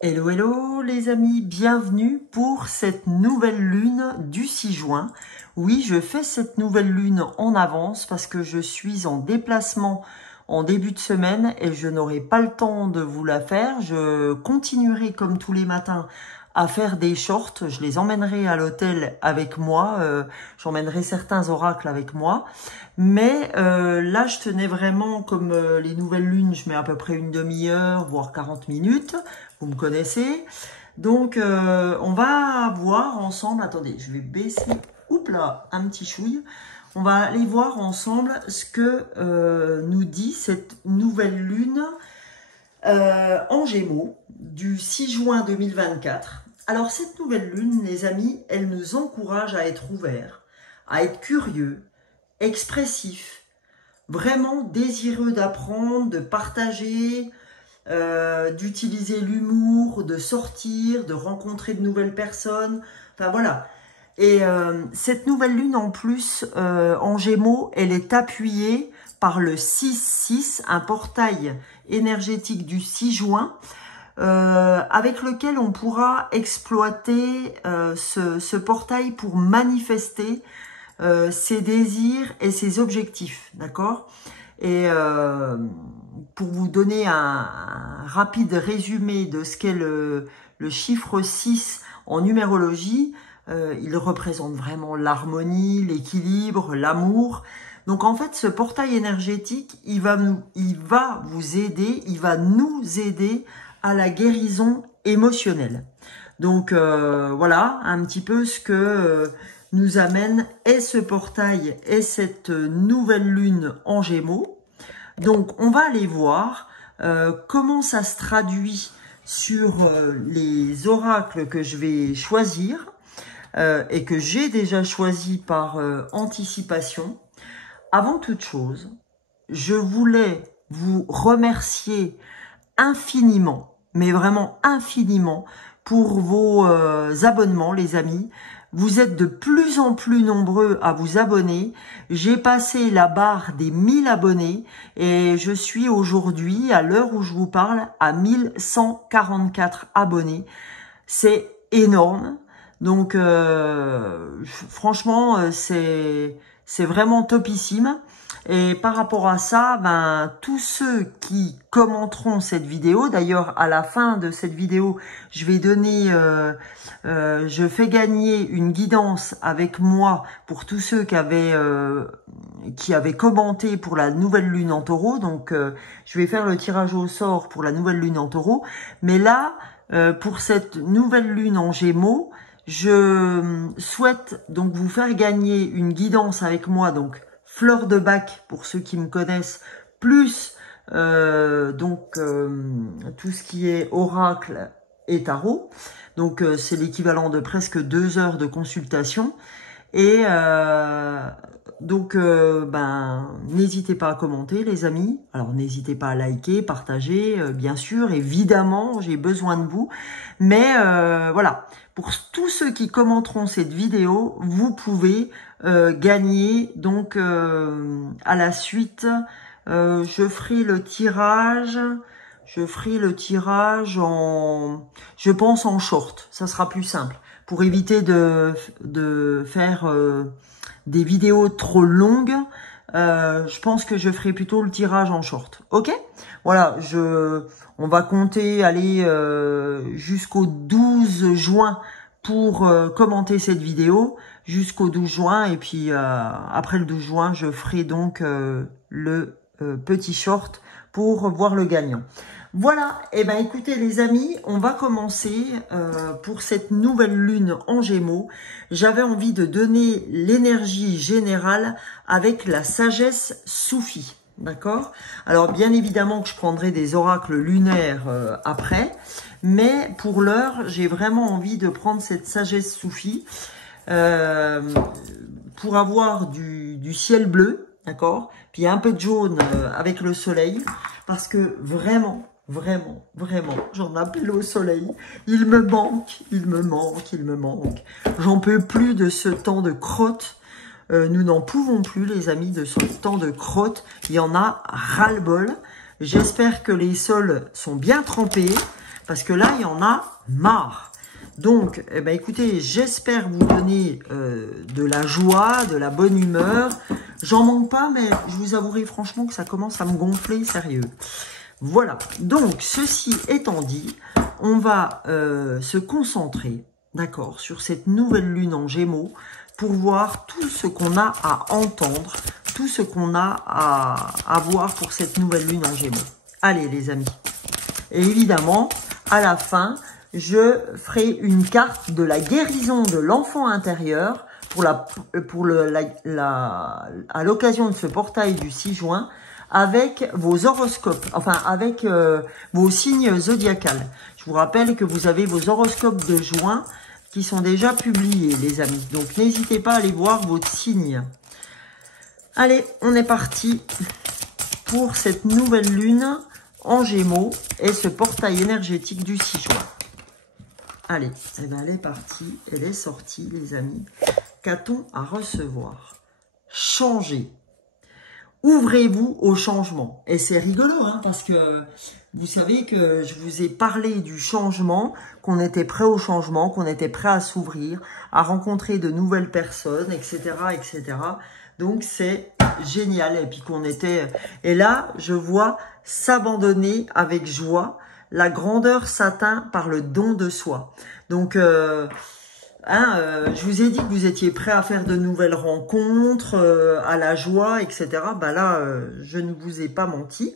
Hello, hello les amis, bienvenue pour cette nouvelle lune du 6 juin. Oui, je fais cette nouvelle lune en avance parce que je suis en déplacement en début de semaine et je n'aurai pas le temps de vous la faire. Je continuerai comme tous les matins à faire des shorts. Je les emmènerai à l'hôtel avec moi. J'emmènerai certains oracles avec moi. Mais là, je tenais vraiment, comme les nouvelles lunes, je mets à peu près une demi-heure, voire 40 minutes. Vous me connaissez. Donc, on va voir ensemble. Attendez, je vais baisser, oups là, un petit chouille. On va aller voir ensemble ce que nous dit cette nouvelle lune en Gémeaux du 6 juin 2024. Alors, cette nouvelle lune, les amis, elle nous encourage à être ouverts, à être curieux, expressif, vraiment désireux d'apprendre, de partager, d'utiliser l'humour, de sortir, de rencontrer de nouvelles personnes. Enfin voilà. Et cette nouvelle lune en plus en Gémeaux, elle est appuyée par le 6-6, un portail énergétique du 6 juin, avec lequel on pourra exploiter ce portail pour manifester ses désirs et ses objectifs, d'accord? Et pour vous donner un rapide résumé de ce qu'est le chiffre 6 en numérologie, il représente vraiment l'harmonie, l'équilibre, l'amour. Donc en fait, ce portail énergétique, il va vous aider, il va nous aider à la guérison émotionnelle. Donc voilà un petit peu ce que nous amène et ce portail et cette nouvelle lune en Gémeaux. Donc on va aller voir comment ça se traduit sur les oracles que je vais choisir et que j'ai déjà choisi par anticipation. Avant toute chose, je voulais vous remercier infiniment, mais vraiment infiniment, pour vos abonnements, les amis. Vous êtes de plus en plus nombreux à vous abonner. J'ai passé la barre des 1000 abonnés et je suis aujourd'hui, à l'heure où je vous parle, à 1144 abonnés. C'est énorme. Donc, franchement, c'est vraiment topissime. Et par rapport à ça, ben tous ceux qui commenteront cette vidéo, d'ailleurs à la fin de cette vidéo, je vais donner, je fais gagner une guidance avec moi pour tous ceux qui avaient commenté pour la nouvelle lune en Taureau. Donc je vais faire le tirage au sort pour la nouvelle lune en Taureau. Mais là, pour cette nouvelle lune en Gémeaux, je souhaite donc vous faire gagner une guidance avec moi, donc fleur de bac pour ceux qui me connaissent, plus tout ce qui est oracle et tarot. Donc c'est l'équivalent de presque 2 heures de consultation. Et n'hésitez pas à commenter les amis. Alors n'hésitez pas à liker, partager, bien sûr, évidemment, j'ai besoin de vous. Mais voilà, pour tous ceux qui commenteront cette vidéo, vous pouvez gagner. Donc à la suite, je ferai le tirage. Je ferai le tirage en, je pense en short. Ça sera plus simple pour éviter de faire des vidéos trop longues. Je pense que je ferai plutôt le tirage en short. Ok? Voilà, on va compter aller jusqu'au 12 juin pour commenter cette vidéo, jusqu'au 12 juin. Et puis après le 12 juin, je ferai donc le petit short pour voir le gagnant. Voilà, et ben écoutez les amis, on va commencer pour cette nouvelle lune en Gémeaux. J'avais envie de donner l'énergie générale avec la sagesse soufie, d'accord? Alors bien évidemment que je prendrai des oracles lunaires après, mais pour l'heure, j'ai vraiment envie de prendre cette sagesse soufie pour avoir du ciel bleu, d'accord? Puis un peu de jaune avec le soleil, parce que vraiment, j'en appelle au soleil. Il me manque. J'en peux plus de ce temps de crotte. Nous n'en pouvons plus, les amis, de ce temps de crotte. Il y en a ras-le-bol. J'espère que les sols sont bien trempés, Parce que là, il y en a marre. Donc, eh ben, écoutez, j'espère vous donner de la joie, de la bonne humeur. J'en manque pas, mais je vous avouerai franchement que ça commence à me gonfler, sérieux. Voilà, donc ceci étant dit, on va se concentrer, d'accord, sur cette nouvelle lune en Gémeaux pour voir tout ce qu'on a à entendre, tout ce qu'on a à voir pour cette nouvelle lune en Gémeaux. Allez les amis, et évidemment, à la fin, je ferai une carte de la guérison de l'enfant intérieur à l'occasion de ce portail du 6 juin, avec vos horoscopes, enfin avec vos signes zodiacales. Je vous rappelle que vous avez vos horoscopes de juin qui sont déjà publiés, les amis. Donc, n'hésitez pas à aller voir votre signe. Allez, on est parti pour cette nouvelle lune en Gémeaux et ce portail énergétique du 6 juin. Allez, eh ben, elle est partie, elle est sortie, les amis. Qu'a-t-on à recevoir? Changer. Ouvrez-vous au changement. Et c'est rigolo, hein, parce que vous savez que je vous ai parlé du changement, qu'on était prêt au changement, qu'on était prêt à s'ouvrir, à rencontrer de nouvelles personnes, etc., etc. Donc, c'est génial. Et puis qu'on était... Et là, je vois s'abandonner avec joie. La grandeur s'atteint par le don de soi. Donc... je vous ai dit que vous étiez prêt à faire de nouvelles rencontres, à la joie, etc. Bah là, je ne vous ai pas menti.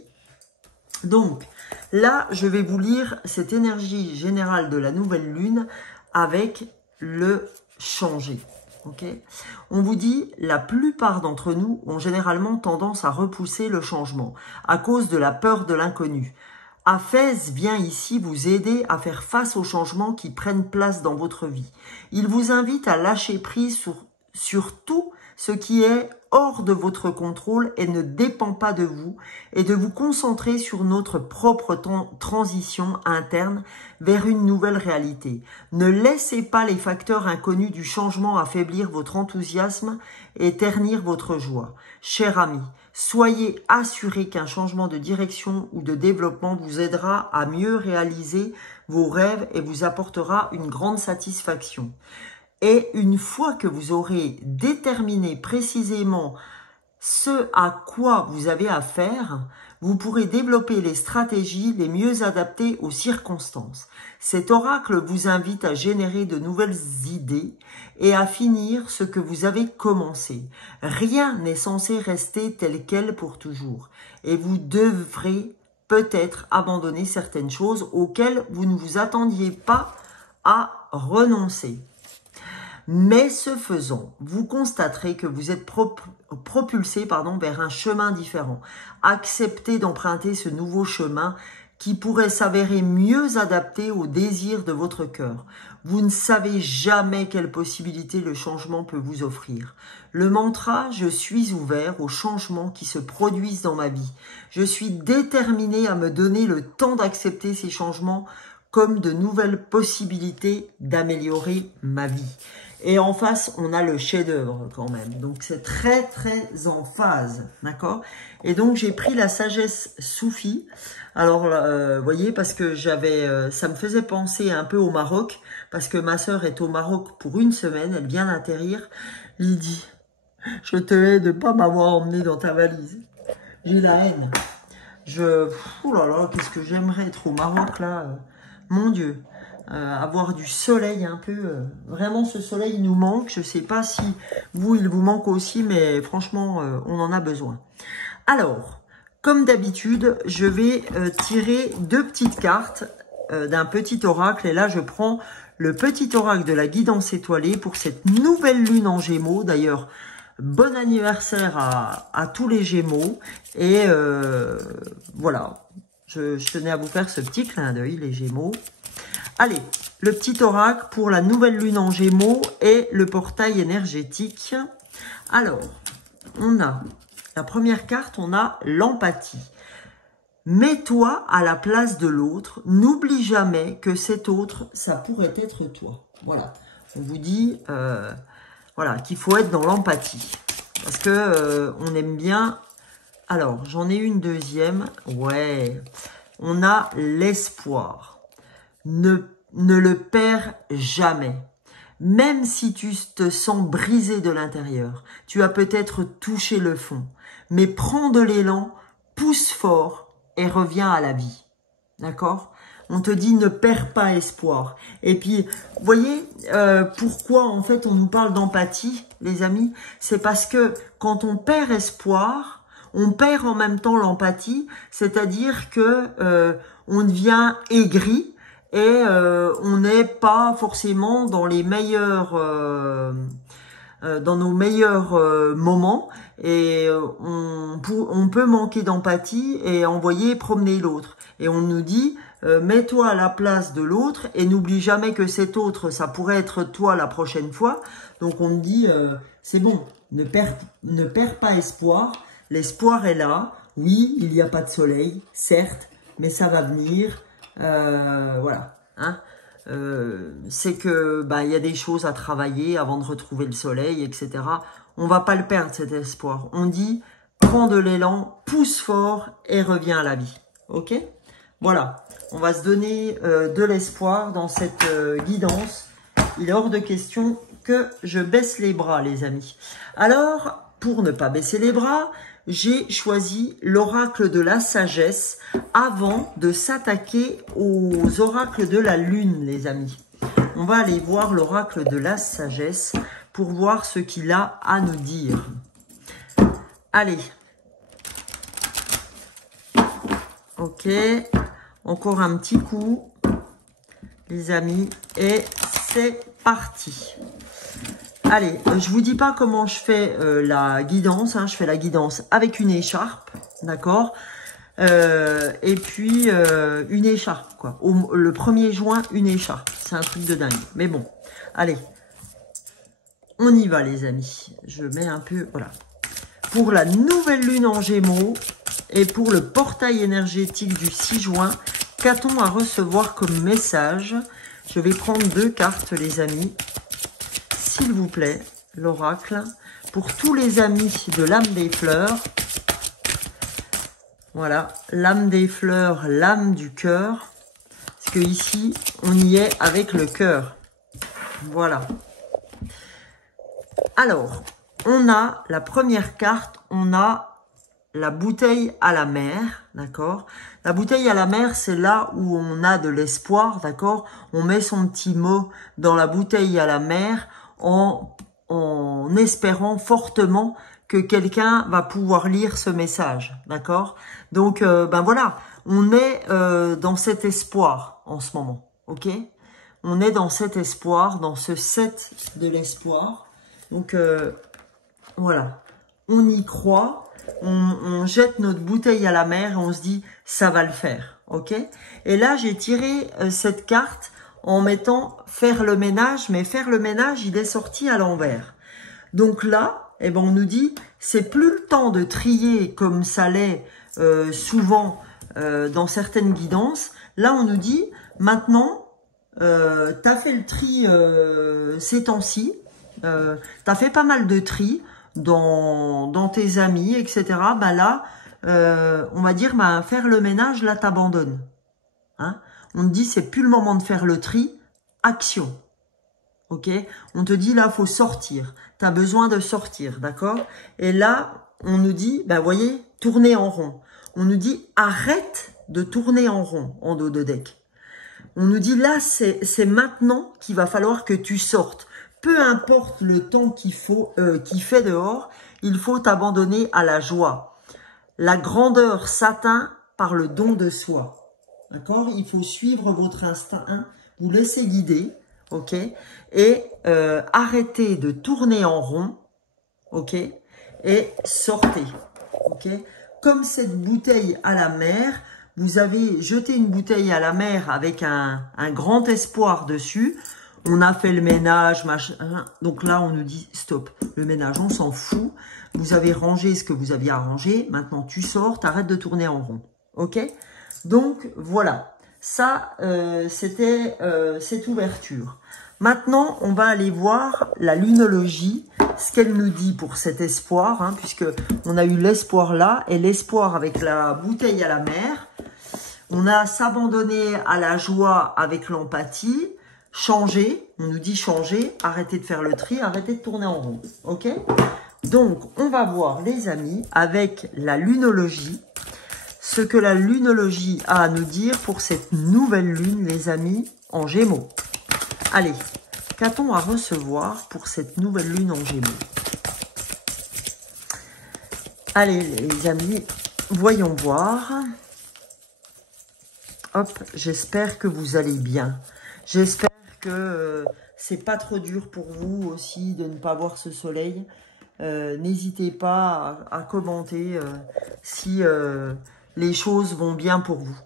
Donc, là, je vais vous lire cette énergie générale de la nouvelle lune avec le changer. Okay. On vous dit, la plupart d'entre nous ont généralement tendance à repousser le changement à cause de la peur de l'inconnu. Aphès vient ici vous aider à faire face aux changements qui prennent place dans votre vie. Il vous invite à lâcher prise sur tout ce qui est hors de votre contrôle et ne dépend pas de vous, et de vous concentrer sur notre propre transition interne vers une nouvelle réalité. Ne laissez pas les facteurs inconnus du changement affaiblir votre enthousiasme et ternir votre joie. Cher ami, soyez assuré qu'un changement de direction ou de développement vous aidera à mieux réaliser vos rêves et vous apportera une grande satisfaction. Et une fois que vous aurez déterminé précisément ce à quoi vous avez affaire, vous pourrez développer les stratégies les mieux adaptées aux circonstances. Cet oracle vous invite à générer de nouvelles idées et à finir ce que vous avez commencé. Rien n'est censé rester tel quel pour toujours, et vous devrez peut-être abandonner certaines choses auxquelles vous ne vous attendiez pas à renoncer. Mais ce faisant, vous constaterez que vous êtes propulsé vers un chemin différent. Acceptez d'emprunter ce nouveau chemin qui pourrait s'avérer mieux adapté aux désirs de votre cœur. Vous ne savez jamais quelles possibilités le changement peut vous offrir. Le mantra « Je suis ouvert aux changements qui se produisent dans ma vie. Je suis déterminé à me donner le temps d'accepter ces changements comme de nouvelles possibilités d'améliorer ma vie. » Et en face, on a le chef-d'œuvre quand même. Donc, c'est très, très en phase. D'accord? Et donc, j'ai pris la sagesse soufie. Alors, vous voyez, parce que ça me faisait penser un peu au Maroc. Parce que ma sœur est au Maroc pour une semaine. Elle vient d'atterrir. Lydie, je te hais de ne pas m'avoir emmené dans ta valise. J'ai la haine. Oh là là, qu'est-ce que j'aimerais être au Maroc, là. Mon Dieu. Avoir du soleil un peu, vraiment ce soleil nous manque, je sais pas si vous il vous manque aussi, mais franchement on en a besoin. Alors, comme d'habitude, je vais tirer deux petites cartes d'un petit oracle, et là je prends le petit oracle de la guidance étoilée pour cette nouvelle lune en Gémeaux. D'ailleurs, bon anniversaire à tous les Gémeaux, et voilà, je tenais à vous faire ce petit clin d'œil, les Gémeaux. Allez, le petit oracle pour la nouvelle lune en Gémeaux et le portail énergétique. Alors, on a la première carte, on a l'empathie. Mets-toi à la place de l'autre. N'oublie jamais que cet autre, ça pourrait être toi. Voilà, on vous dit voilà, qu'il faut être dans l'empathie. Parce que on aime bien... Alors, j'en ai une deuxième. Ouais, on a l'espoir. ne le perds jamais. Même si tu te sens brisé de l'intérieur, tu as peut-être touché le fond, mais prends de l'élan, pousse fort et reviens à la vie. D'accord ? On te dit ne perds pas espoir. Et puis, vous voyez, pourquoi en fait on nous parle d'empathie, les amis? C'est parce que quand on perd espoir, on perd en même temps l'empathie, c'est-à-dire que on devient aigri et on n'est pas forcément dans les meilleurs, dans nos meilleurs moments, et on peut manquer d'empathie et envoyer promener l'autre. Et on nous dit mets-toi à la place de l'autre et n'oublie jamais que cet autre, ça pourrait être toi la prochaine fois. Donc on dit c'est bon, ne perds pas espoir. L'espoir est là. Oui, il n'y a pas de soleil, certes, mais ça va venir. Voilà. Hein, c'est que il y a des choses à travailler avant de retrouver le soleil, etc. On va pas le perdre, cet espoir. On dit prends de l'élan, pousse fort et reviens à la vie. Ok? Voilà. On va se donner de l'espoir dans cette guidance. Il est hors de question que je baisse les bras, les amis. Alors, pour ne pas baisser les bras, j'ai choisi l'oracle de la sagesse avant de s'attaquer aux oracles de la lune, les amis. On va aller voir l'oracle de la sagesse pour voir ce qu'il a à nous dire. Allez. Ok. Encore un petit coup, les amis. Et c'est parti. Allez, je vous dis pas comment je fais la guidance. Hein, je fais la guidance avec une écharpe, d'accord. Et puis une écharpe, quoi. Le 1er juin, une écharpe. C'est un truc de dingue. Mais bon, allez. On y va, les amis. Je mets un peu, voilà. Pour la nouvelle lune en Gémeaux et pour le portail énergétique du 6 juin, qu'a-t-on à recevoir comme message? Je vais prendre 2 cartes, les amis. S'il vous plaît, l'oracle. Pour tous les amis de l'âme des fleurs. Voilà, l'âme des fleurs, l'âme du cœur. Parce que ici, on y est avec le cœur. Voilà. Alors, on a la première carte, on a la bouteille à la mer, d'accord? La bouteille à la mer, c'est là où on a de l'espoir, d'accord? On met son petit mot dans la bouteille à la mer en espérant fortement que quelqu'un va pouvoir lire ce message, d'accord? Donc, voilà, on est dans cet espoir en ce moment, ok? On est dans cet espoir, dans ce 7 de l'espoir. Donc, voilà, on y croit, on jette notre bouteille à la mer et on se dit, ça va le faire, ok? Et là, j'ai tiré cette carte en mettant faire le ménage, mais faire le ménage, il est sorti à l'envers. Donc là, on nous dit, c'est plus le temps de trier comme ça l'est souvent dans certaines guidances. Là, on nous dit, maintenant, tu as fait le tri ces temps-ci, tu as fait pas mal de tri dans tes amis, etc. Là, on va dire, faire le ménage, là, t'abandonnes. Hein? On te dit, c'est plus le moment de faire le tri, action. Ok? On te dit, là, faut sortir. Tu as besoin de sortir, d'accord? Et là, on nous dit, voyez, tourner en rond. On nous dit, arrête de tourner en rond en dos de deck. On nous dit, là, c'est maintenant qu'il va falloir que tu sortes. Peu importe le temps qu'il fait dehors, il faut t'abandonner à la joie. La grandeur s'atteint par le don de soi. D'accord? Il faut suivre votre instinct, vous laisser guider, ok? Et arrêtez de tourner en rond, ok? Et sortez, ok? Comme cette bouteille à la mer, vous avez jeté une bouteille à la mer avec un grand espoir dessus. On a fait le ménage, machin. Donc là, on nous dit stop. Le ménage, on s'en fout. Vous avez rangé ce que vous aviez à ranger. Maintenant, tu sors, t'arrêtes de tourner en rond. Ok? Donc, voilà. Ça, c'était cette ouverture. Maintenant, on va aller voir la lunologie, ce qu'elle nous dit pour cet espoir, hein, puisque on a eu l'espoir là et l'espoir avec la bouteille à la mer. On a s'abandonner à la joie avec l'empathie, changer, on nous dit changer, arrêtez de faire le tri, arrêtez de tourner en rond, ok? Donc, on va voir, les amis, avec la lunologie, ce que la lunologie a à nous dire pour cette nouvelle lune, les amis, en Gémeaux. Allez, qu'a-t-on à recevoir pour cette nouvelle lune en Gémeaux? Allez, les amis, voyons voir. Hop, j'espère que vous allez bien. J'espère que c'est pas trop dur pour vous aussi de ne pas voir ce soleil. N'hésitez pas à commenter si les choses vont bien pour vous.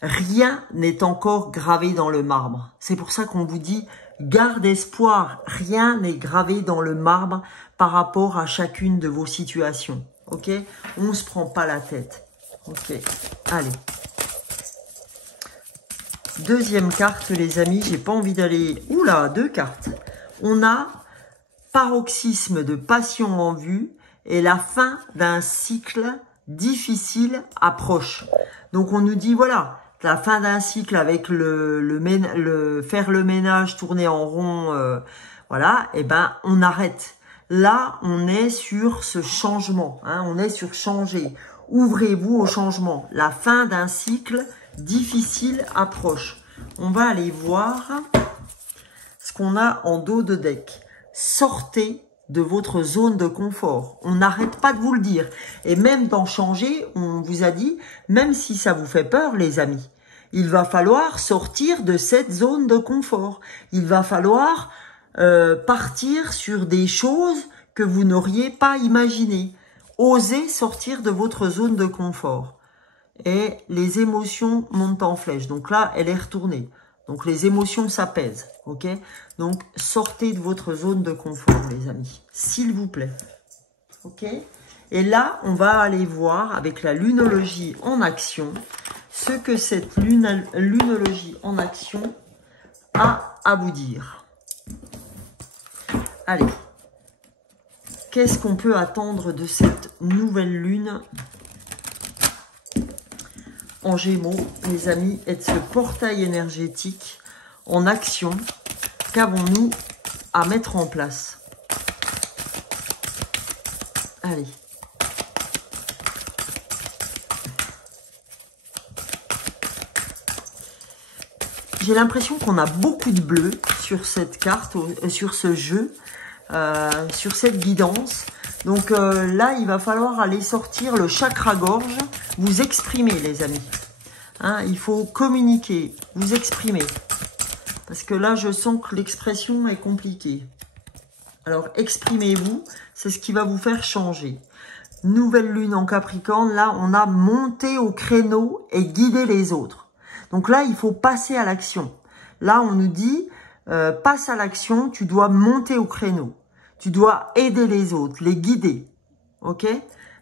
Rien n'est encore gravé dans le marbre. C'est pour ça qu'on vous dit, garde espoir. Rien n'est gravé dans le marbre par rapport à chacune de vos situations. Ok? On ne se prend pas la tête. Ok, allez. Deuxième carte, les amis, j'ai pas envie d'aller... Oula, 2 cartes. On a paroxysme de passion en vue et la fin d'un cycle difficile approche. Donc, on nous dit, voilà, la fin d'un cycle avec faire le ménage, tourner en rond, voilà, et ben, on arrête. Là, on est sur ce changement, hein, on est sur changer. Ouvrez-vous au changement. La fin d'un cycle difficile approche. On va aller voir ce qu'on a en dos de deck. Sortez de votre zone de confort. On n'arrête pas de vous le dire. Et même dans changer, on vous a dit, même si ça vous fait peur, les amis, il va falloir sortir de cette zone de confort. Il va falloir partir sur des choses que vous n'auriez pas imaginées. Osez sortir de votre zone de confort. Et les émotions montent en flèche. Donc là, elle est retournée. Donc les émotions s'apaisent. Ok? Donc sortez de votre zone de confort, les amis. S'il vous plaît. Ok? Et là, on va aller voir avec la lunologie en action ce que cette lunologie en action a à vous dire. Allez, qu'est-ce qu'on peut attendre de cette nouvelle lune en Gémeaux, les amis, et de ce portail énergétique en action? Qu'avons-nous à mettre en place? Allez. J'ai l'impression qu'on a beaucoup de bleu sur cette carte, sur ce jeu. Sur cette guidance. Donc là, il va falloir aller sortir le chakra-gorge, vous exprimer, les amis. Hein, il faut communiquer, vous exprimer. Parce que là, je sens que l'expression est compliquée. Alors, exprimez-vous, c'est ce qui va vous faire changer. Nouvelle lune en Capricorne, là, on a monté au créneau et guidé les autres. Donc là, il faut passer à l'action. Là, on nous dit... passe à l'action, tu dois monter au créneau. Tu dois aider les autres, les guider. Ok?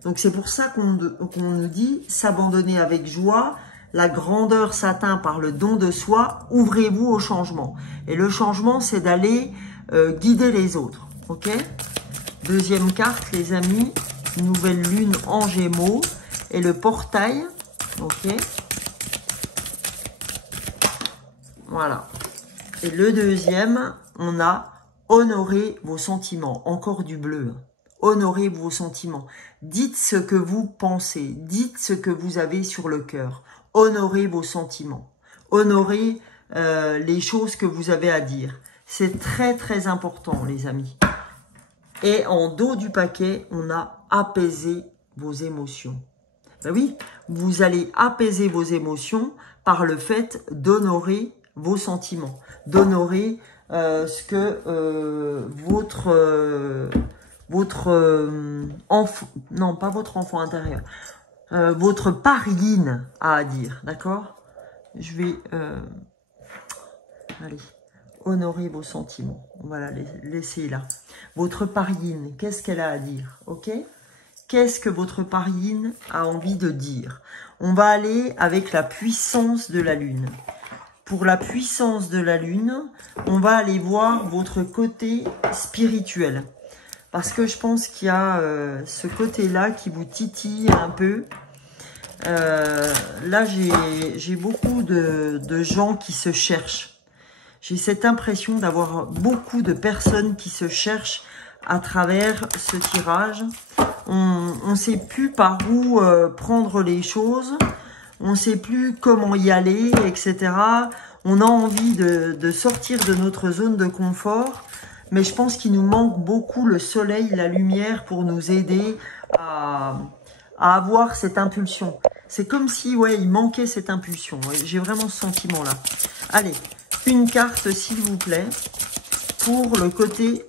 Donc, c'est pour ça qu'on nous dit s'abandonner avec joie. La grandeur s'atteint par le don de soi. Ouvrez-vous au changement. Et le changement, c'est d'aller guider les autres. Ok? Deuxième carte, les amis. Nouvelle lune en Gémeaux. Et le portail. Ok? Voilà. Et le deuxième, on a honorer vos sentiments. Encore du bleu. Honorez vos sentiments. Dites ce que vous pensez. Dites ce que vous avez sur le cœur. Honorez vos sentiments. Honorez les choses que vous avez à dire. C'est très très important, les amis. Et en dos du paquet, on a apaiser vos émotions. Ben oui, vous allez apaiser vos émotions par le fait d'honorer vos sentiments, d'honorer ce que votre enfant, non pas votre enfant intérieur, votre parine a à dire, d'accord? Je vais, allez, honorer vos sentiments, on va la laisser là. Votre parine, qu'est-ce qu'elle a à dire, ok? Qu'est-ce que votre parine a envie de dire? On va aller avec la puissance de la lune. Pour la puissance de la lune, on va aller voir votre côté spirituel. Parce que je pense qu'il y a ce côté-là qui vous titille un peu. Là, j'ai beaucoup de gens qui se cherchent. J'ai cette impression d'avoir beaucoup de personnes qui se cherchent à travers ce tirage. On ne sait plus par où prendre les choses. On ne sait plus comment y aller, etc. On a envie de sortir de notre zone de confort. Mais je pense qu'il nous manque beaucoup le soleil, la lumière pour nous aider à avoir cette impulsion. C'est comme si, ouais, il manquait cette impulsion. J'ai vraiment ce sentiment-là. Allez, une carte, s'il vous plaît, pour le côté,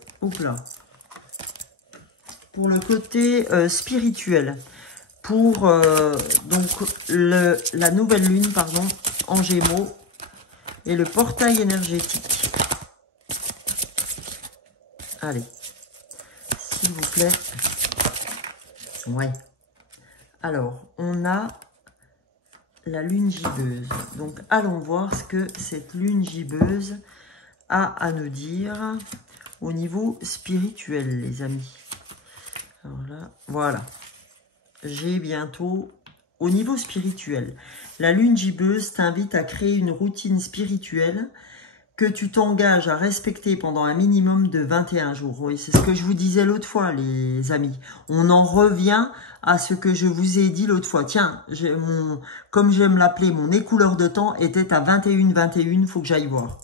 pour le côté spirituel. Pour donc la nouvelle lune, pardon, en Gémeaux et le portail énergétique. Allez, s'il vous plaît. Ouais. Alors, on a la lune gibbeuse. Donc, allons voir ce que cette lune gibbeuse a à nous dire au niveau spirituel, les amis. Alors là, voilà. J'ai bientôt, au niveau spirituel, la lune gibbeuse t'invite à créer une routine spirituelle que tu t'engages à respecter pendant un minimum de 21 jours. Oui, c'est ce que je vous disais l'autre fois, les amis. On en revient à ce que je vous ai dit l'autre fois. Tiens, comme j'aime l'appeler, mon écouleur de temps était à 21, faut que j'aille voir.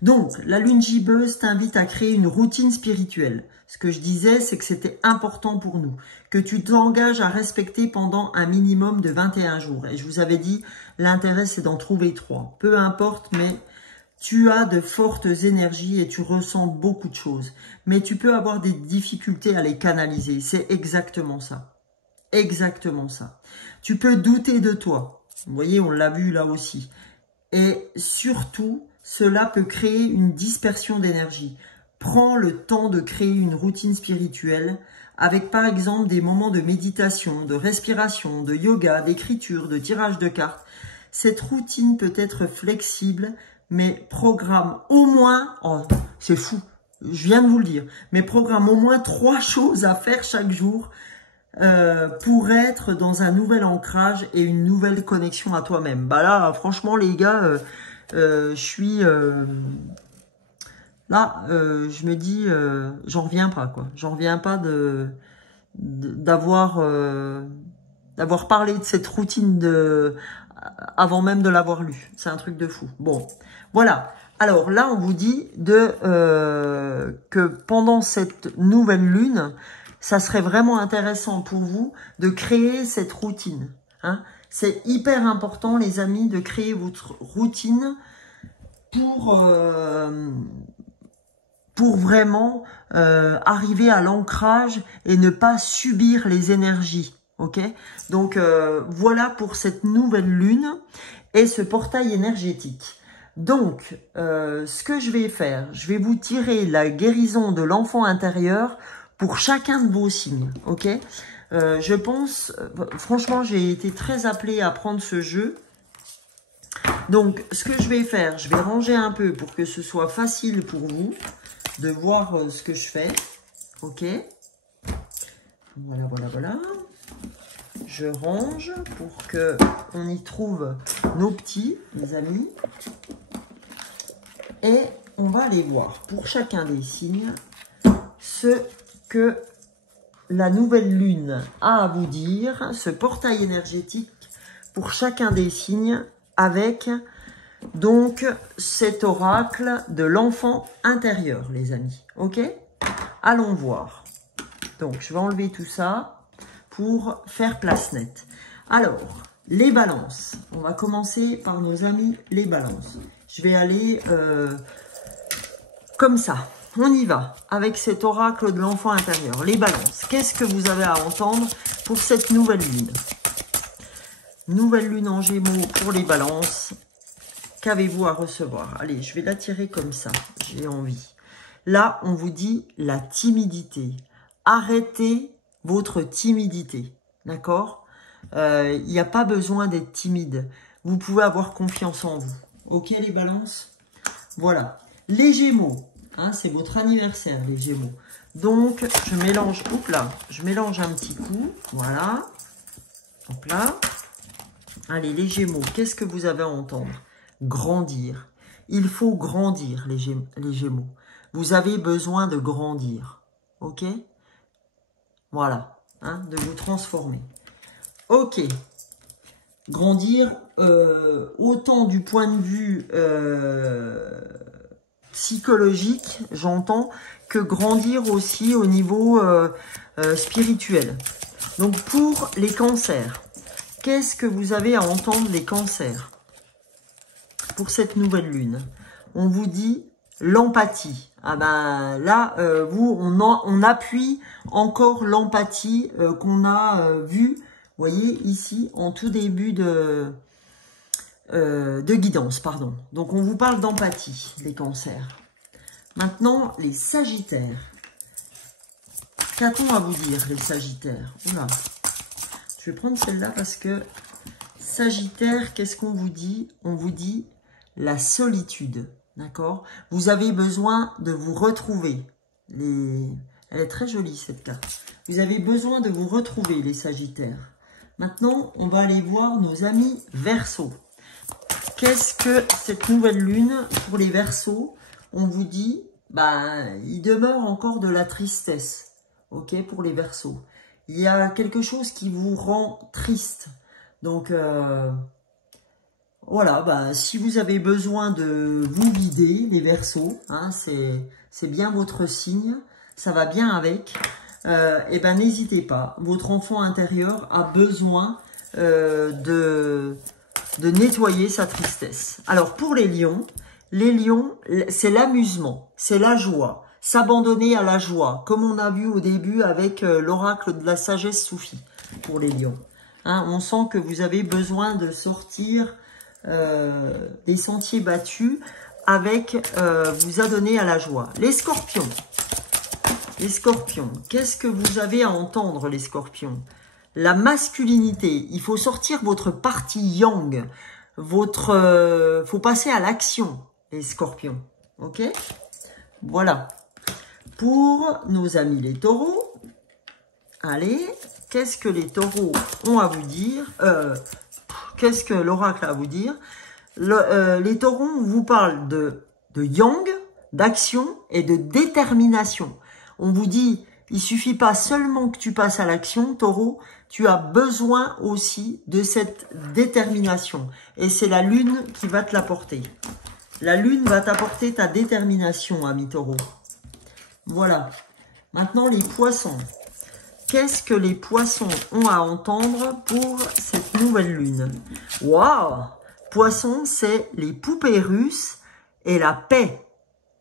Donc, la lune gibbeuse t'invite à créer une routine spirituelle. Ce que je disais, c'est que c'était important pour nous, que tu t'engages à respecter pendant un minimum de 21 jours. Et je vous avais dit, l'intérêt, c'est d'en trouver 3. Peu importe, mais tu as de fortes énergies et tu ressens beaucoup de choses. Mais tu peux avoir des difficultés à les canaliser. C'est exactement ça. Exactement ça. Tu peux douter de toi. Vous voyez, on l'a vu là aussi. Et surtout, cela peut créer une dispersion d'énergie. Prends le temps de créer une routine spirituelle avec par exemple des moments de méditation, de respiration, de yoga, d'écriture, de tirage de cartes. Cette routine peut être flexible, mais programme au moins, oh, c'est fou, je viens de vous le dire, mais programme au moins 3 choses à faire chaque jour pour être dans un nouvel ancrage et une nouvelle connexion à toi-même. Bah là, franchement les gars, je suis... Là, je me dis, j'en reviens pas, quoi. J'en reviens pas d'avoir parlé de cette routine avant même de l'avoir lu. C'est un truc de fou. Bon, voilà. Alors là, on vous dit que pendant cette nouvelle lune, ça serait vraiment intéressant pour vous de créer cette routine. Hein. C'est hyper important, les amis, de créer votre routine pour vraiment arriver à l'ancrage et ne pas subir les énergies. Ok, donc voilà pour cette nouvelle lune et ce portail énergétique. Donc, ce que je vais faire, je vais vous tirer la guérison de l'enfant intérieur pour chacun de vos signes. Ok, je pense, franchement, j'ai été très appelée à prendre ce jeu. Donc, ce que je vais faire, je vais ranger un peu pour que ce soit facile pour vous de voir ce que je fais. Ok. Voilà, voilà, voilà. Je range pour que on y trouve nos petits, les amis. Et on va aller voir pour chacun des signes ce que la nouvelle lune a à vous dire, ce portail énergétique pour chacun des signes avec donc cet oracle de l'enfant intérieur, les amis. Ok? Allons voir. Donc, je vais enlever tout ça pour faire place nette. Alors, les balances. On va commencer par nos amis les balances. Je vais aller comme ça. On y va avec cet oracle de l'enfant intérieur. Les balances. Qu'est-ce que vous avez à entendre pour cette nouvelle lune? Nouvelle lune en Gémeaux pour les balances. Qu'avez-vous à recevoir? Allez, je vais la tirer comme ça. J'ai envie. Là, on vous dit la timidité. Arrêtez votre timidité. D'accord? Il n'y a pas besoin d'être timide. Vous pouvez avoir confiance en vous. Ok, les balances? Voilà. Les Gémeaux. Hein, c'est votre anniversaire, les Gémeaux. Donc, je mélange. Oups là. Je mélange un petit coup. Voilà. Hop là. Allez, les Gémeaux, qu'est-ce que vous avez à entendre? Grandir. Il faut grandir, les Gémeaux. Vous avez besoin de grandir. Ok? Voilà. Hein, de vous transformer. Ok. Grandir, autant du point de vue psychologique, j'entends, que grandir aussi au niveau spirituel. Donc, pour les cancers, qu'est-ce que vous avez à entendre, les cancers, pour cette nouvelle lune? On vous dit l'empathie. Ah ben là, on appuie encore l'empathie qu'on a vue, vous voyez, ici, en tout début de guidance, pardon. Donc, on vous parle d'empathie, les cancers. Maintenant, les sagittaires. Qu'a-t-on à vous dire, les sagittaires? Oula. Je vais prendre celle-là parce que Sagittaire, qu'est-ce qu'on vous dit? On vous dit la solitude, d'accord? Vous avez besoin de vous retrouver. Elle est très jolie, cette carte. Vous avez besoin de vous retrouver, les Sagittaires. Maintenant, on va aller voir nos amis Verseaux. Qu'est-ce que cette nouvelle lune pour les Verseaux? On vous dit, il demeure encore de la tristesse. Ok, pour les Verseaux. Il y a quelque chose qui vous rend triste. Donc, voilà, si vous avez besoin de vous vider, les Verseaux, hein, c'est bien votre signe, ça va bien avec, et ben n'hésitez pas. Votre enfant intérieur a besoin de nettoyer sa tristesse. Alors, pour les lions, c'est l'amusement, c'est la joie. S'abandonner à la joie, comme on a vu au début avec l'oracle de la sagesse soufie pour les lions. Hein, on sent que vous avez besoin de sortir des sentiers battus avec vous adonner à la joie. Les scorpions, qu'est-ce que vous avez à entendre, les scorpions? La masculinité, il faut sortir votre partie yang, faut passer à l'action, les scorpions, ok? Voilà. Pour nos amis les taureaux, allez, qu'est-ce que les taureaux ont à vous dire? Qu'est-ce que l'oracle a à vous dire? Les taureaux vous parlent de yang, d'action et de détermination. On vous dit, il suffit pas seulement que tu passes à l'action, taureau, tu as besoin aussi de cette détermination. Et c'est la lune qui va te l'apporter. La lune va t'apporter ta détermination, ami taureau. Voilà. Maintenant, les poissons. Qu'est-ce que les poissons ont à entendre pour cette nouvelle lune? Waouh! Poissons, c'est les poupées russes et la paix.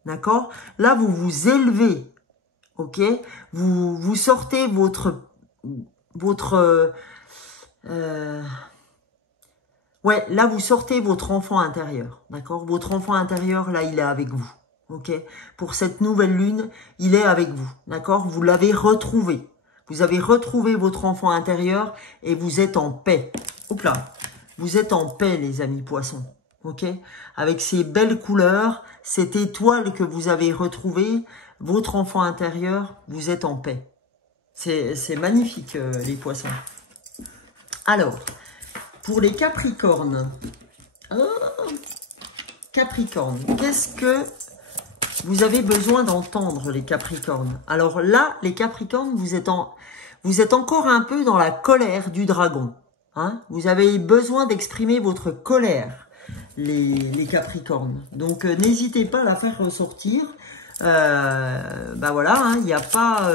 D'accord? Là, vous vous élevez. Ok? Vous sortez ouais, là, vous sortez votre enfant intérieur. D'accord? Votre enfant intérieur, là, il est avec vous. Ok, pour cette nouvelle lune, il est avec vous, d'accord? Vous l'avez retrouvé. Vous avez retrouvé votre enfant intérieur et vous êtes en paix. Hop là, vous êtes en paix, les amis poissons, ok? Avec ces belles couleurs, cette étoile que vous avez retrouvée, votre enfant intérieur, vous êtes en paix. C'est magnifique, les poissons. Alors, pour les Capricornes, qu'est-ce que vous avez besoin d'entendre, les Capricornes? Alors là, les Capricornes, vous êtes encore un peu dans la colère du dragon. Hein? Vous avez besoin d'exprimer votre colère, les Capricornes. Donc, n'hésitez pas à la faire ressortir. Voilà, hein, il n'y a pas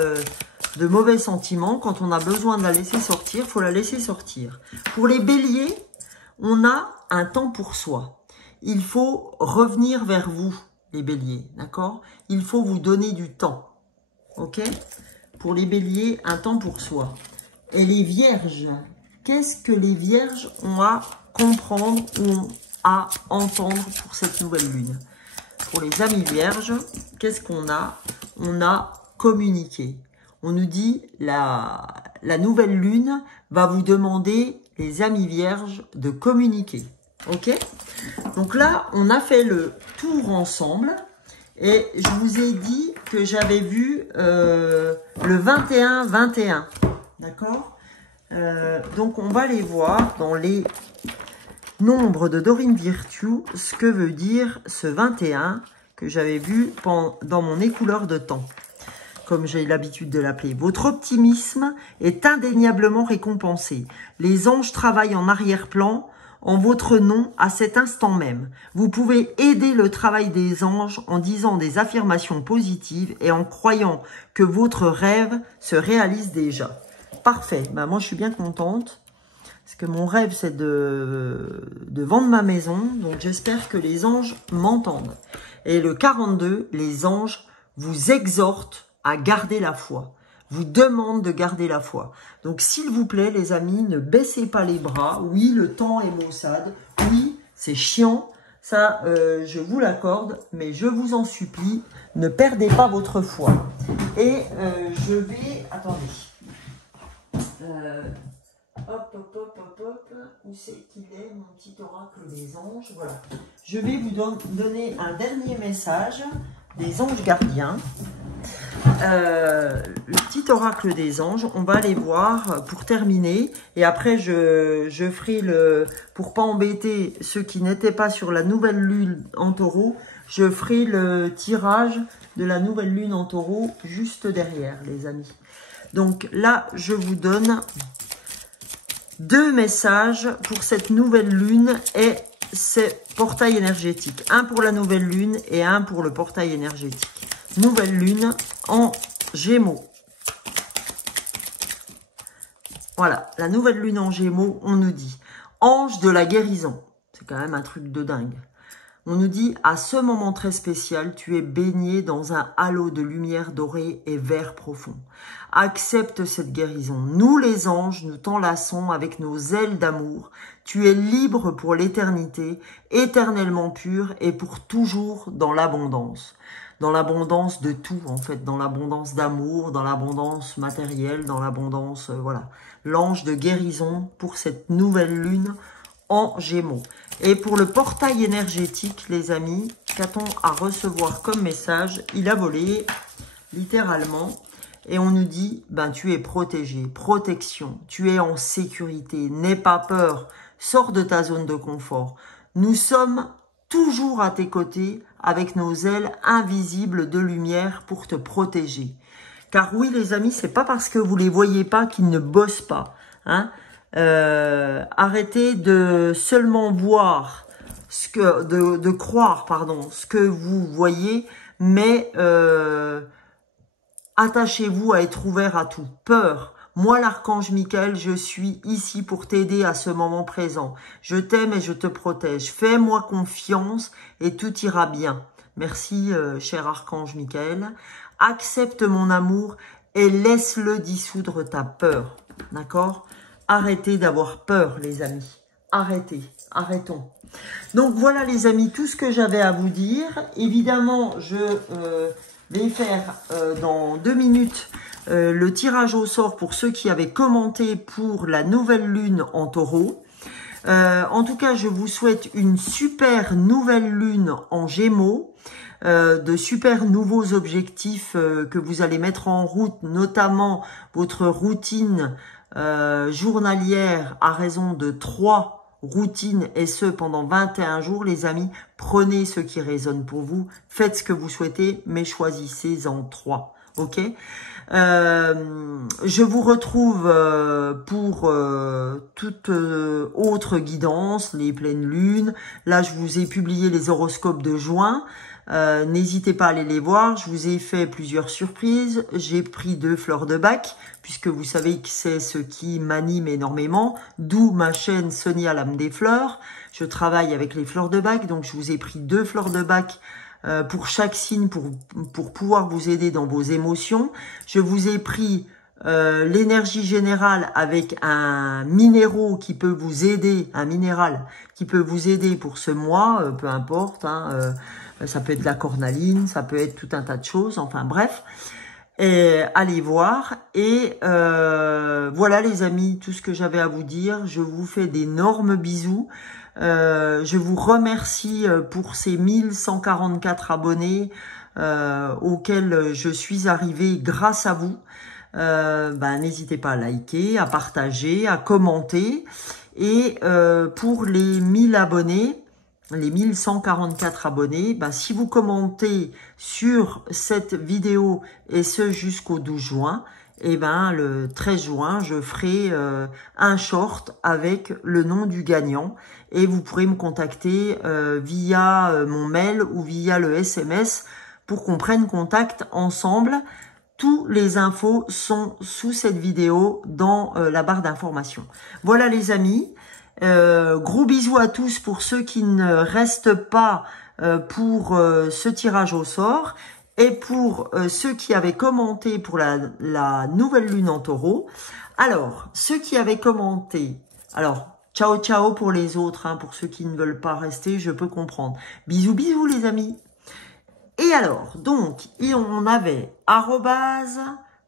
de mauvais sentiments. Quand on a besoin de la laisser sortir, il faut la laisser sortir. Pour les Béliers, on a un temps pour soi. Il faut revenir vers vous, les Béliers, d'accord? Il faut vous donner du temps, ok? Pour les Béliers, un temps pour soi. Et les Vierges, qu'est-ce que les Vierges ont à comprendre ou à entendre pour cette nouvelle lune? Pour les amis Vierges, qu'est-ce qu'on a? On a communiqué. On nous dit la nouvelle lune va vous demander, les amis Vierges, de communiquer, ok? Donc là, on a fait le tour ensemble et je vous ai dit que j'avais vu le 21-21, d'accord? Donc, on va les voir dans les Nombre de Dorine Virtue, ce que veut dire ce 21 que j'avais vu dans mon écouleur de temps, comme j'ai l'habitude de l'appeler. Votre optimisme est indéniablement récompensé. Les anges travaillent en arrière-plan en votre nom à cet instant même. Vous pouvez aider le travail des anges en disant des affirmations positives et en croyant que votre rêve se réalise déjà. Parfait. Ben, moi, je suis bien contente parce que mon rêve, c'est de vendre ma maison. Donc, j'espère que les anges m'entendent. Et le 42, les anges vous exhortent à garder la foi. Vous demandent de garder la foi. Donc, s'il vous plaît, les amis, ne baissez pas les bras. Oui, le temps est maussade. Oui, c'est chiant. Ça, je vous l'accorde. Mais je vous en supplie, ne perdez pas votre foi. Et je vais... Attendez. Hop, hop, hop, hop, hop. Où c'est qu'il est, mon petit oracle des anges? Voilà. Je vais vous donner un dernier message des anges gardiens. Le petit oracle des anges, on va aller voir pour terminer. Et après, je ferai le... Pour pas embêter ceux qui n'étaient pas sur la nouvelle lune en taureau, je ferai le tirage de la nouvelle lune en taureau juste derrière, les amis. Donc là, je vous donne 2 messages pour cette nouvelle lune et ces portails énergétiques. Un pour la nouvelle lune et un pour le portail énergétique. Nouvelle lune en Gémeaux. Voilà, la nouvelle lune en Gémeaux, on nous dit ange de la guérison. C'est quand même un truc de dingue. On nous dit, à ce moment très spécial, tu es baigné dans un halo de lumière dorée et vert profond. Accepte cette guérison. Nous, les anges, nous t'enlaçons avec nos ailes d'amour. Tu es libre pour l'éternité, éternellement pur et pour toujours dans l'abondance. Dans l'abondance de tout, en fait. Dans l'abondance d'amour, dans l'abondance matérielle, dans l'abondance, voilà. L'ange de guérison pour cette nouvelle lune en Gémeaux. Et pour le portail énergétique, les amis, qu'a-t-on à recevoir comme message? Il a volé, littéralement. Et on nous dit, ben, tu es protégé, protection, tu es en sécurité, n'aie pas peur, sors de ta zone de confort. Nous sommes toujours à tes côtés avec nos ailes invisibles de lumière pour te protéger. Car oui, les amis, c'est pas parce que vous les voyez pas qu'ils ne bossent pas, hein. Arrêtez de seulement voir ce que, de croire, pardon, ce que vous voyez, mais attachez-vous à être ouvert à tout. Peur. Moi, l'archange Michael, je suis ici pour t'aider à ce moment présent. Je t'aime et je te protège. Fais-moi confiance et tout ira bien. Merci, cher archange Michael. Accepte mon amour et laisse-le dissoudre ta peur. D'accord ? Arrêtez d'avoir peur, les amis. Arrêtez. Arrêtons. Donc, voilà, les amis, tout ce que j'avais à vous dire. Évidemment, je vais faire dans 2 minutes le tirage au sort pour ceux qui avaient commenté pour la nouvelle lune en taureau. En tout cas, je vous souhaite une super nouvelle lune en Gémeaux, de super nouveaux objectifs que vous allez mettre en route, notamment votre routine journalière à raison de 3 routines et ce pendant 21 jours, les amis. Prenez ce qui résonne pour vous, faites ce que vous souhaitez, mais choisissez-en 3, ok? Je vous retrouve pour toute autre guidance, les pleines lunes. Là, je vous ai publié les horoscopes de juin. N'hésitez pas à aller les voir. Je vous ai fait plusieurs surprises. J'ai pris 2 fleurs de bac, puisque vous savez que c'est ce qui m'anime énormément. D'où ma chaîne Sonia l'âme des fleurs. Je travaille avec les fleurs de bac, donc je vous ai pris 2 fleurs de bac pour chaque signe, pour pouvoir vous aider dans vos émotions. Je vous ai pris l'énergie générale avec un minéral qui peut vous aider, pour ce mois, peu importe, hein, ça peut être la cornaline, ça peut être tout un tas de choses, enfin bref. Et allez voir. Et voilà, les amis, tout ce que j'avais à vous dire. Je vous fais d'énormes bisous. Je vous remercie pour ces 1144 abonnés auxquels je suis arrivée grâce à vous. N'hésitez pas à liker, à partager, à commenter. Et pour les 1000 abonnés, les 1144 abonnés, ben, si vous commentez sur cette vidéo et ce jusqu'au 12 juin, et ben le 13 juin, je ferai un short avec le nom du gagnant et vous pourrez me contacter via mon mail ou via le SMS pour qu'on prenne contact ensemble. Tous les infos sont sous cette vidéo dans la barre d'information. Voilà les amis. Gros bisous à tous pour ceux qui ne restent pas pour ce tirage au sort et pour ceux qui avaient commenté pour la nouvelle lune en taureau. Alors, ceux qui avaient commenté, alors ciao ciao pour les autres, hein, pour ceux qui ne veulent pas rester, je peux comprendre. Bisous bisous les amis. Et alors, donc, on avait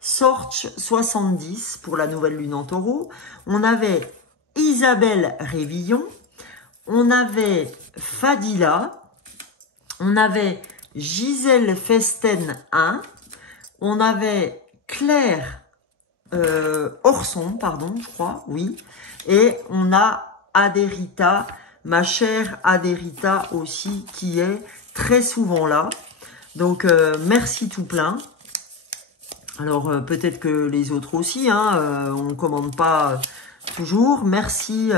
@sorch70 pour la nouvelle lune en taureau. On avait Isabelle Révillon, on avait Fadila, on avait Gisèle Festen 1, on avait Claire Orson, pardon, je crois, oui, et on a Adérita, ma chère Adérita aussi, qui est très souvent là. Donc, merci tout plein. Alors, peut-être que les autres aussi, hein, on ne commande pas toujours. Merci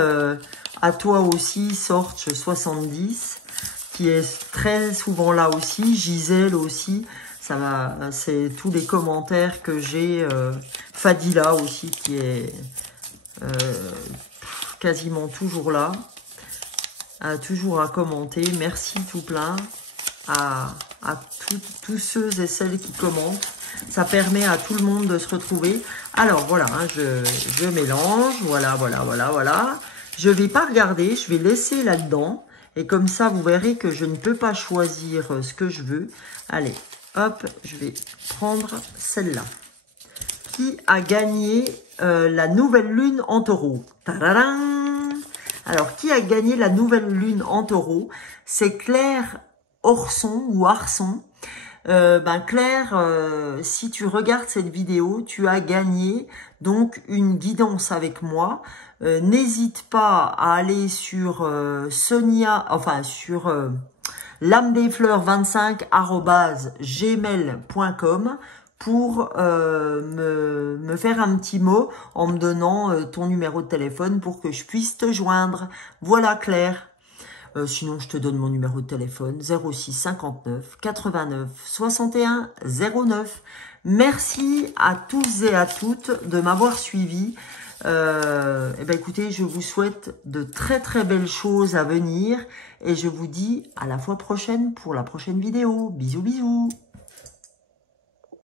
à toi aussi, Sorch70, qui est très souvent là aussi. Gisèle aussi, c'est tous les commentaires que j'ai. Fadila aussi, qui est quasiment toujours là, toujours à commenter. Merci tout plein à tous ceux et celles qui commentent. Ça permet à tout le monde de se retrouver. Alors voilà, hein, je mélange, voilà. Je vais pas regarder, je vais laisser là-dedans. Et comme ça, vous verrez que je ne peux pas choisir ce que je veux. Allez, hop, je vais prendre celle-là. Qui a gagné la nouvelle lune en taureau? Tadadam! Alors, qui a gagné la nouvelle lune en taureau? C'est Claire Orson ou Arson. Claire, si tu regardes cette vidéo, tu as gagné donc une guidance avec moi. N'hésite pas à aller sur lamedesfleurs25@gmail.com pour me faire un petit mot en me donnant ton numéro de téléphone pour que je puisse te joindre. Voilà Claire. Sinon, je te donne mon numéro de téléphone, 06 59 89 61 09. Merci à tous et à toutes de m'avoir suivi. Écoutez, je vous souhaite de très très belles choses à venir. Et je vous dis à la fois prochaine pour la prochaine vidéo. Bisous, bisous.